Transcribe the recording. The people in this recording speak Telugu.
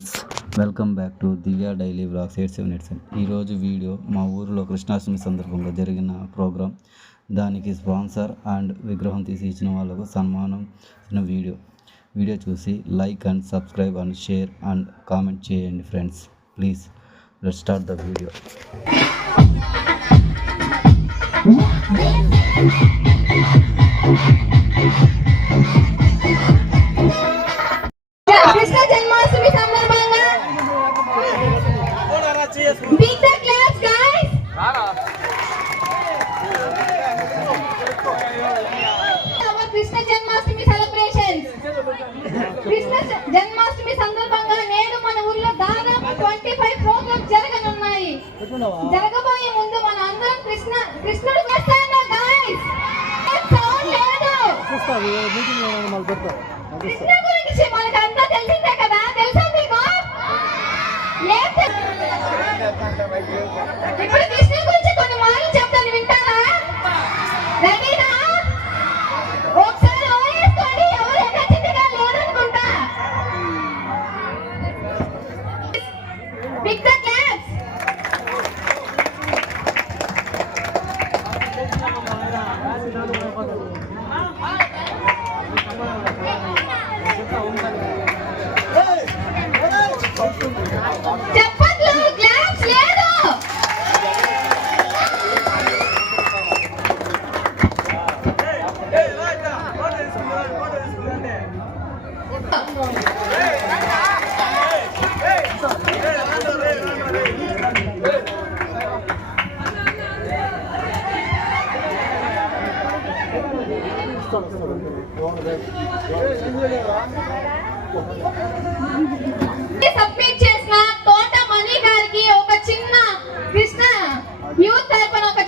Welcome back to Divya daily vlogs 8787. ఈరోజు వీడియో మా ఊరిలో కృష్ణాష్టమి సందర్భంగా జరిగిన ప్రోగ్రాం. దానికి స్పాన్సర్ అండ్ విగ్రహం తీసి ఇచ్చిన వాళ్ళకు సన్మానం వీడియో చూసి like and subscribe and share and comment చేయండి friends. Please let's start the video. Krishna Janmashtami సందర్భంగా big the claps guys. Our Krishna Janmashtami celebrations. Krishna Janmashtami సందర్భంగా నేడు మన ఊర్లో దాదాపు 25 ప్రోగ్రామ్స్ జరగనున్నాయి. జరగబోయే ముందు మన అందరం కృష్ణుడు వస్తాడు గైస్. సౌండ్ లేదు. కృష్ణ గురించి మనకంతా తెలిసిందే కదా, తెలుసా మీకు? ఇప్పుడు కృష్ణ గురించి కొన్ని మాటలు చెప్తాను, వింటారా? రెడీనా? ఒకసారి ఓయేసుకోండి, ఎవరు ఎనర్జెటిక్గా లేరనుకుంటా. Big the claps. చెప్పట్లు, క్లాప్స్ లేదు. సబ్మిట్ చేసిన తోట మణి గారికి ఒక చిన్న కృష్ణ యూత్ తరపున ఒక